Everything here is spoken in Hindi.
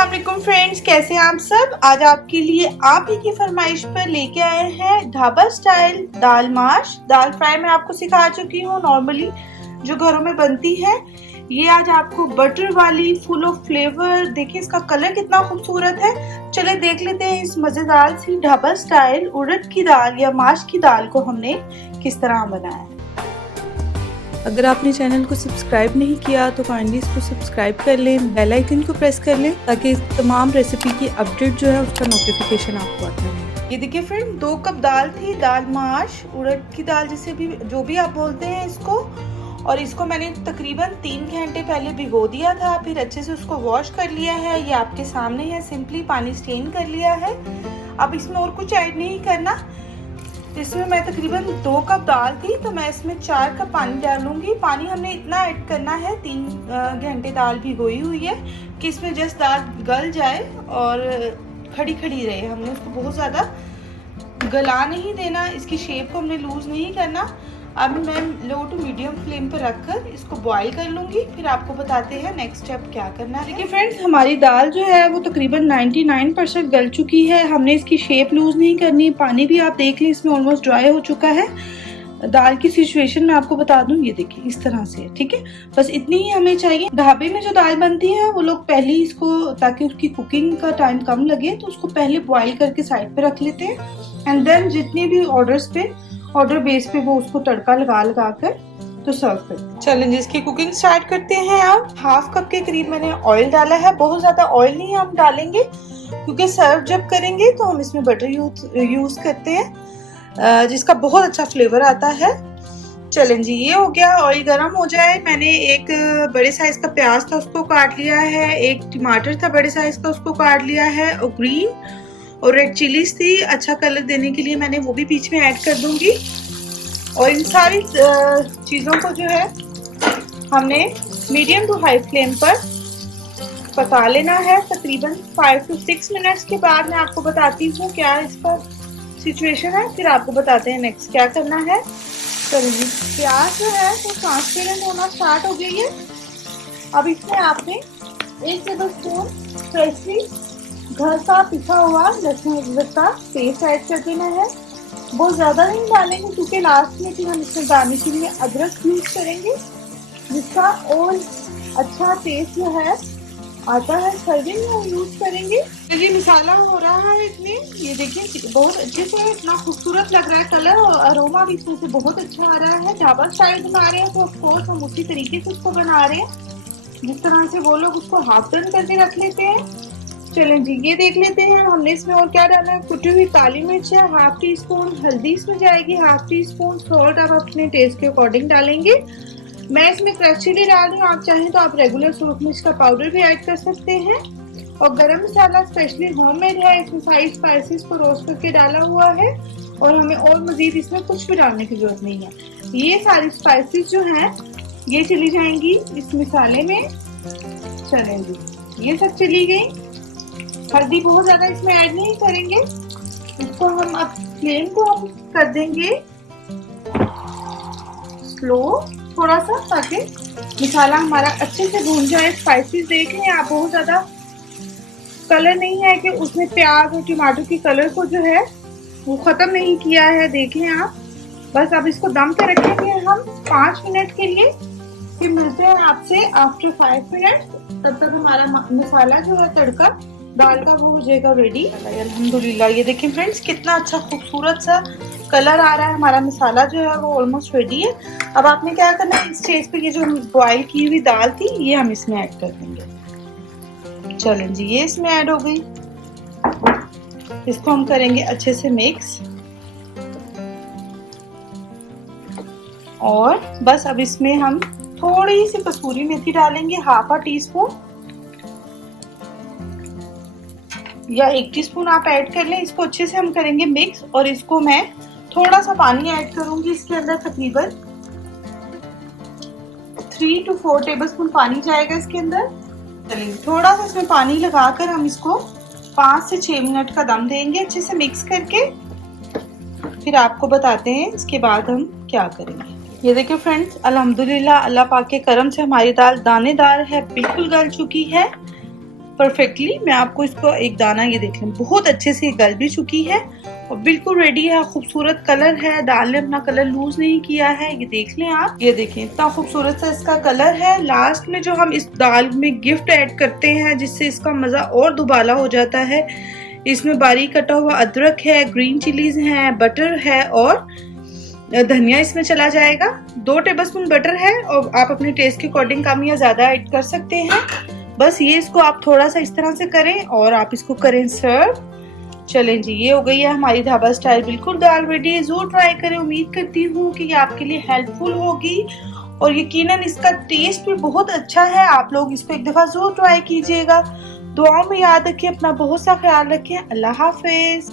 अस्सलाम वालेकुम फ्रेंड्स, कैसे हैं आप सब। आज आपके लिए आप ही की फरमाइश पर लेके आए हैं ढाबा स्टाइल दाल माश। दाल फ्राई मैं आपको सिखा चुकी हूँ नॉर्मली जो घरों में बनती है। ये आज आपको बटर वाली फुल ऑफ फ्लेवर, देखिए इसका कलर कितना खूबसूरत है। चले देख लेते हैं इस मजेदार सी ढाबा स्टाइल उड़द की दाल या माश की दाल को हमने किस तरह बनाया है। अगर आपने चैनल को सब्सक्राइब नहीं किया तो काइंडली इसको सब्सक्राइब कर लें, बेल आइकन को प्रेस कर लें ताकि तमाम रेसिपी की अपडेट जो है उसका नोटिफिकेशन आपको आता रहे। ये देखिए फ्रेंड, 2 कप दाल थी, दाल माश उड़द की दाल जिसे भी जो भी आप बोलते हैं इसको। और इसको मैंने तकरीबन 3 घंटे पहले भिगो दिया था, फिर अच्छे से उसको वॉश कर लिया है। ये आपके सामने है, सिंपली पानी स्टेन कर लिया है। अब इसमें और कुछ ऐड नहीं करना। इसमें मैं तकरीबन 2 कप दाल थी तो मैं इसमें 4 कप पानी डालूंगी। पानी हमने इतना ऐड करना है, 3 घंटे दाल भिगोई हुई है कि इसमें जस्ट दाल गल जाए और खड़ी खड़ी रहे। हमने उसको बहुत ज़्यादा गला नहीं देना, इसकी शेप को हमने लूज़ नहीं करना। अब मैं लो टू मीडियम फ्लेम पर रखकर इसको बॉईल कर लूँगी, फिर आपको बताते हैं नेक्स्ट स्टेप क्या करना है। देखिए फ्रेंड्स, हमारी दाल जो है वो तकरीबन 99% गल चुकी है। हमने इसकी शेप लूज़ नहीं करनी। पानी भी आप देख लें इसमें ऑलमोस्ट ड्राई हो चुका है। दाल की सिचुएशन मैं आपको बता दूं, ये देखिए इस तरह से, ठीक है। बस इतनी ही हमें चाहिए। ढाबे में जो दाल बनती है वो लोग पहले इसको, ताकि उसकी कुकिंग का टाइम कम लगे, तो उसको पहले बॉईल करके साइड पे रख लेते हैं एंड देन जितने भी ऑर्डर बेस पे वो उसको तड़का लगा कर तो सर्व करते हैं। चलें इसकी कुकिंग स्टार्ट करते हैं। अब 1/2 कप के करीब मैंने ऑयल डाला है। बहुत ज्यादा ऑयल नहीं हम डालेंगे क्योंकि सर्व जब करेंगे तो हम इसमें बटर यूज करते हैं जिसका बहुत अच्छा फ्लेवर आता है। चलें जी, ये हो गया। ऑयल गर्म हो जाए, मैंने एक बड़े साइज का प्याज था उसको काट लिया है, एक टमाटर था बड़े साइज का उसको काट लिया है, और ग्रीन और रेड चिलीज थी अच्छा कलर देने के लिए, मैंने वो भी बीच में ऐड कर दूंगी। और इन सारी चीज़ों को जो है हमने मीडियम टू हाई फ्लेम पर पका लेना है तकरीबन 5 to 6 मिनट्स के बाद मैं आपको बताती हूँ क्या इसका सिचुएशन है, फिर आपको बताते हैं नेक्स्ट क्या करना है। चलिए, प्याज जो है वो ट्रांसपेरेंट होना स्टार्ट हो गई है। अब इसमें आपने 1 टेबलस्पून फ्रेशली घर का पिसा हुआ लहसुन अदरक का पेस्ट ऐड कर देना है। बहुत ज़्यादा नहीं डालेंगे क्योंकि लास्ट में फिर हम इसमें गार्निश के लिए अदरक यूज करेंगे जिसका और अच्छा टेस्ट जो है आता है। सर्विंग में हम यूज करेंगे। ये मसाला हो रहा है इसमें, ये देखिए बहुत अच्छे से, इतना खूबसूरत लग रहा है कलर और अरोमा भी इसमें से बहुत अच्छा आ रहा है। ढाबा स्टाइल बना रहे हैं तो ऑफकोर्स हम उसी तरीके से उसको बना रहे हैं जिस तरह से वो लोग उसको हाफ टर्न करके रख लेते हैं। चलें जी, ये देख लेते हैं हमने इसमें और क्या डाला है। कुटी हुई काली मिर्च है 1/2 टीस्पून, हल्दी इसमें जाएगी 1/2 टीस्पून, सॉल्ट आप अपने टेस्ट के अकॉर्डिंग डालेंगे। मैं इसमें क्रश चिली डाल रही हूँ, आप चाहें तो आप रेगुलर सूरज मिर्च का पाउडर भी ऐड कर सकते हैं। और गरम मसाला स्पेशली होममेड है, इसमें सारी स्पाइसेस को रोस्ट करके डाला हुआ है और हमें और मजीद इसमें कुछ भी डालने की जरूरत नहीं है। ये सारी स्पाइसेस जो हैं ये चली जाएंगी इस मसाले में। चलें जी, ये सब चली गई। हल्दी बहुत ज्यादा इसमें ऐड नहीं करेंगे, इसको हम अब फ्लेम को हम कर देंगे स्लो थोड़ा सा, ताकि मसाला हमारा अच्छे से भून जाए। स्पाइसेस देख लें आप, बहुत ज्यादा कलर नहीं है कि उसमें प्याज और टमाटर की कलर को जो है वो खत्म नहीं किया है, देखें आप। बस अब इसको दम पे रखेंगे हम 5 मिनट के लिए, फिर मिलते हैं आपसे आफ्टर 5 मिनट। तब तक हमारा मसाला जो है तड़का दाल का वो हो जाएगा रेडी। अल्हम्दुलिल्लाह, ये देखिए फ्रेंड्स कितना अच्छा खूबसूरत सा कलर आ रहा है। हमारा मसाला जो है वो ऑलमोस्ट रेडी है। अब आपने क्या करना है, इस स्टेज पे ये जो हम बॉईल की हुई दाल थी ये हम इसमें ऐड कर देंगे। चलें जी, ये इसमें ऐड हो गई। इसको हम करेंगे अच्छे से मिक्स और बस अब इसमें हम थोड़ी सी कसूरी मेथी डालेंगे 1/2 टीस्पून या 1 टीस्पून आप ऐड कर लें। इसको अच्छे से हम करेंगे मिक्स और इसको मैं थोड़ा सा पानी ऐड करूंगी इसके अंदर, तकरीबन 3 to 4 टेबलस्पून पानी जाएगा इसके अंदर। चलिए, थोड़ा सा इसमें पानी लगाकर हम इसको 5 से 6 मिनट का दम देंगे अच्छे से मिक्स करके। फिर आपको बताते हैं इसके बाद हम क्या करेंगे। ये देखिए फ्रेंड्स, अल्हम्दुलिल्लाह अल्लाह पाक के करम से हमारी दाल दानेदार है, बिल्कुल गल चुकी है। परफेक्टली। मैं आपको इसको एक दाना ये देख लें, बहुत अच्छे से गल भी चुकी है और बिल्कुल रेडी है। खूबसूरत कलर है, दाल ने अपना कलर लूज नहीं किया है, ये देख लें आप। ये देखें इतना खूबसूरत सा इसका कलर है। लास्ट में जो हम इस दाल में गिफ्ट ऐड करते हैं जिससे इसका मजा और दुबाला हो जाता है, इसमें बारीक कटा हुआ अदरक है, ग्रीन चिलीज है, बटर है और धनिया इसमें चला जाएगा। 2 टेबलस्पून बटर है और आप अपने टेस्ट के अकॉर्डिंग कम या ज्यादा ऐड कर सकते हैं। बस ये इसको आप थोड़ा सा इस तरह से करें और आप इसको करें सर्व। चलें जी, ये हो गई है हमारी ढाबा स्टाइल बिल्कुल दाल रेडी। जरूर ट्राई करें, उम्मीद करती हूँ कि ये आपके लिए हेल्पफुल होगी और यकीनन इसका टेस्ट भी बहुत अच्छा है। आप लोग इसको एक दफा जरूर ट्राई कीजिएगा। दुआओं में याद रखिए, अपना बहुत सा ख्याल रखें। अल्लाह हाफिज।